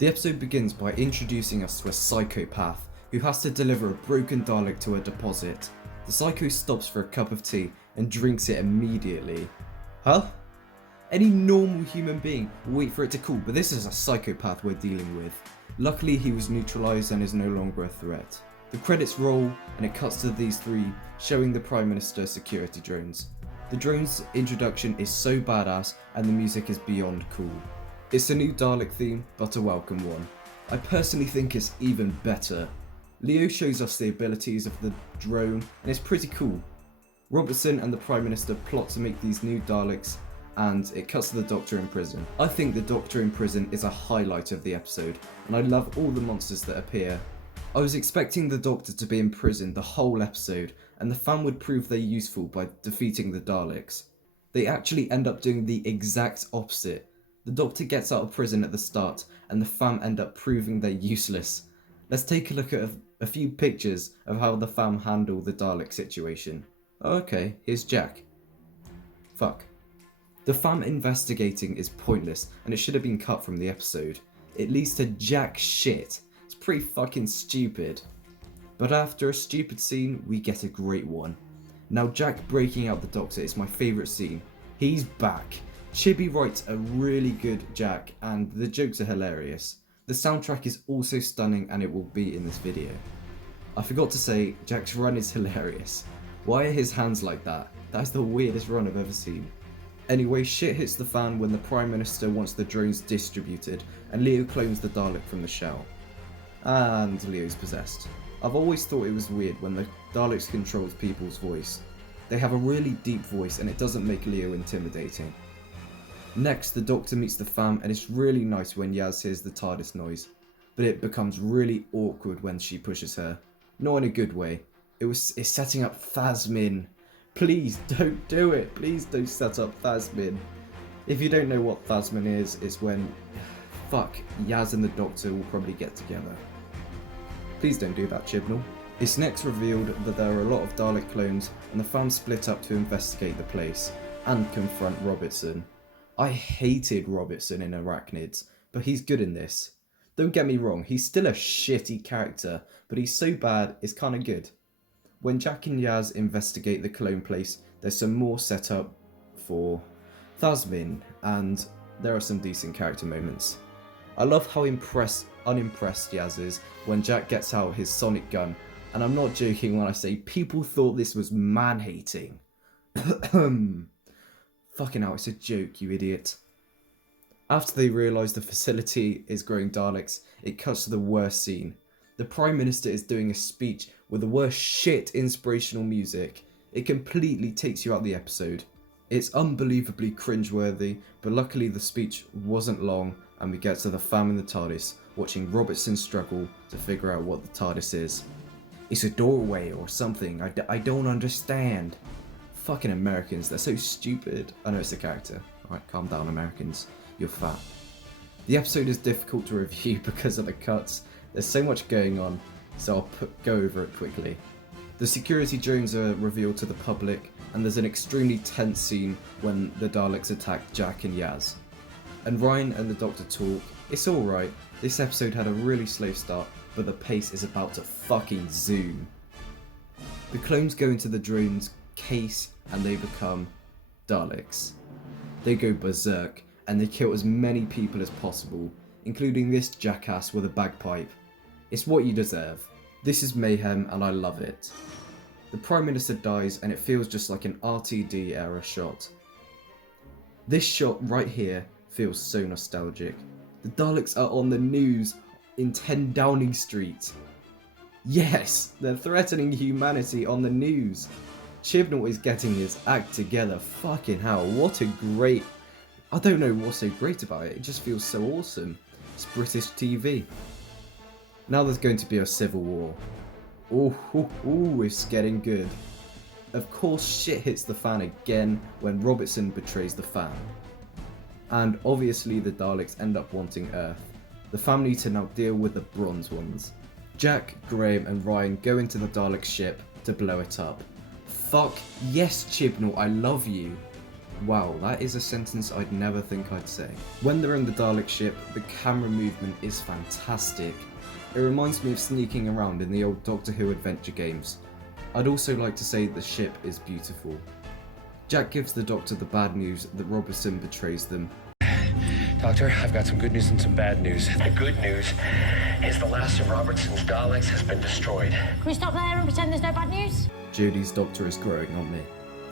The episode begins by introducing us to a psychopath who has to deliver a broken Dalek to a deposit. The psycho stops for a cup of tea and drinks it immediately. Huh? Any normal human being will wait for it to cool, but this is a psychopath we're dealing with. Luckily he was neutralised and is no longer a threat. The credits roll and it cuts to these three showing the Prime Minister's security drones. The drone's introduction is so badass and the music is beyond cool. It's a new Dalek theme, but a welcome one. I personally think it's even better. Leo shows us the abilities of the drone and it's pretty cool. Robertson and the Prime Minister plot to make these new Daleks and it cuts to the Doctor in prison. I think the Doctor in prison is a highlight of the episode and I love all the monsters that appear. I was expecting the Doctor to be in prison the whole episode and the fan would prove they're useful by defeating the Daleks. They actually end up doing the exact opposite. The Doctor gets out of prison at the start and the fam end up proving they're useless. Let's take a look at a few pictures of how the fam handle the Dalek situation. Okay, here's Jack. Fuck. The fam investigating is pointless and it should have been cut from the episode. It leads to jack shit. It's pretty fucking stupid. But after a stupid scene, we get a great one. Now Jack breaking out the Doctor is my favourite scene. He's back. Chibi writes a really good Jack and the jokes are hilarious. The soundtrack is also stunning and it will be in this video. I forgot to say, Jack's run is hilarious. Why are his hands like that? That's the weirdest run I've ever seen. Anyway, shit hits the fan when the Prime Minister wants the drones distributed and Leo clones the Dalek from the shell. And Leo's possessed. I've always thought it was weird when the Daleks controls people's voice. They have a really deep voice and it doesn't make Leo intimidating. Next, the Doctor meets the fam and it's really nice when Yaz hears the TARDIS noise, but it becomes really awkward when she pushes her. Not in a good way. It's setting up Phasmin. Please don't do it. Please don't set up Phasmin. If you don't know what Phasmin is, it's when... Fuck, Yaz and the Doctor will probably get together. Please don't do that, Chibnall. It's next revealed that there are a lot of Dalek clones and the fam split up to investigate the place and confront Robertson. I hated Robertson in Arachnids, but he's good in this. Don't get me wrong, he's still a shitty character, but he's so bad it's kinda good. When Jack and Yaz investigate the clone place, there's some more setup for Phasmin, and there are some decent character moments. I love how unimpressed Yaz is when Jack gets out his sonic gun, and I'm not joking when I say people thought this was man-hating. Fucking hell, it's a joke, you idiot. After they realise the facility is growing Daleks, it cuts to the worst scene. The Prime Minister is doing a speech with the worst shit inspirational music. It completely takes you out of the episode. It's unbelievably cringeworthy, but luckily the speech wasn't long and we get to the fam in the TARDIS watching Robertson struggle to figure out what the TARDIS is. It's a doorway or something, I don't understand. Fucking Americans, they're so stupid. I know it's a character. Alright, calm down Americans, you're fat. The episode is difficult to review because of the cuts. There's so much going on, so I'll go over it quickly. The security drones are revealed to the public, and there's an extremely tense scene when the Daleks attack Jack and Yaz. And Ryan and the Doctor talk. It's alright, this episode had a really slow start, but the pace is about to fucking zoom. The clones go into the drone's case and they become Daleks. They go berserk and they kill as many people as possible, including this jackass with a bagpipe. It's what you deserve. This is mayhem and I love it. The Prime Minister dies and it feels just like an RTD era shot. This shot right here feels so nostalgic. The Daleks are on the news in 10 Downing Street. Yes, they're threatening humanity on the news. Chibnall is getting his act together. Fucking hell, what a great... I don't know what's so great about it. It just feels so awesome. It's British TV. Now there's going to be a civil war. Ooh, it's getting good. Of course shit hits the fan again when Robertson betrays the fam. And obviously the Daleks end up wanting Earth. The fam need to now deal with the bronze ones. Jack, Graham and Ryan go into the Dalek ship to blow it up. Fuck yes, Chibnall, I love you. Wow, that is a sentence I'd never think I'd say. When they're in the Dalek ship, the camera movement is fantastic. It reminds me of sneaking around in the old Doctor Who adventure games. I'd also like to say the ship is beautiful. Jack gives the Doctor the bad news that Robertson betrays them. Doctor, I've got some good news and some bad news. The good news is the last of Robertson's Daleks has been destroyed. Can we stop there and pretend there's no bad news? Jodie's Doctor is growing on me.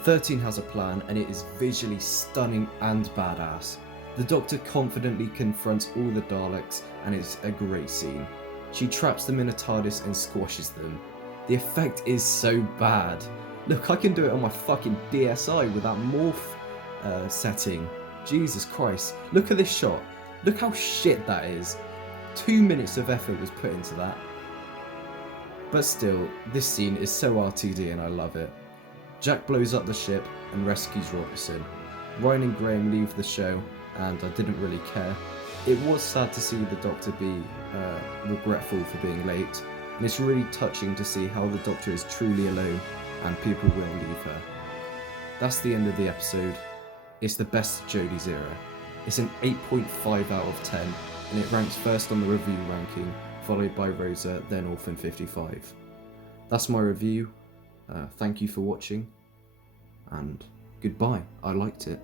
13 has a plan and it is visually stunning and badass. The Doctor confidently confronts all the Daleks and it's a great scene. She traps them in a TARDIS and squashes them. The effect is so bad. Look, I can do it on my fucking DSi with that morph setting. Jesus Christ. Look at this shot. Look how shit that is. 2 minutes of effort was put into that. But still, this scene is so RTD and I love it. Jack blows up the ship and rescues Robertson. Ryan and Graham leave the show and I didn't really care. It was sad to see the Doctor be regretful for being late, and it's really touching to see how the Doctor is truly alone and people will leave her. That's the end of the episode. It's the best of Jodie's era. It's an 8.5 out of 10, and it ranks first on the review ranking, followed by Rosa, then Orphan 55. That's my review. Thank you for watching, and goodbye. I liked it.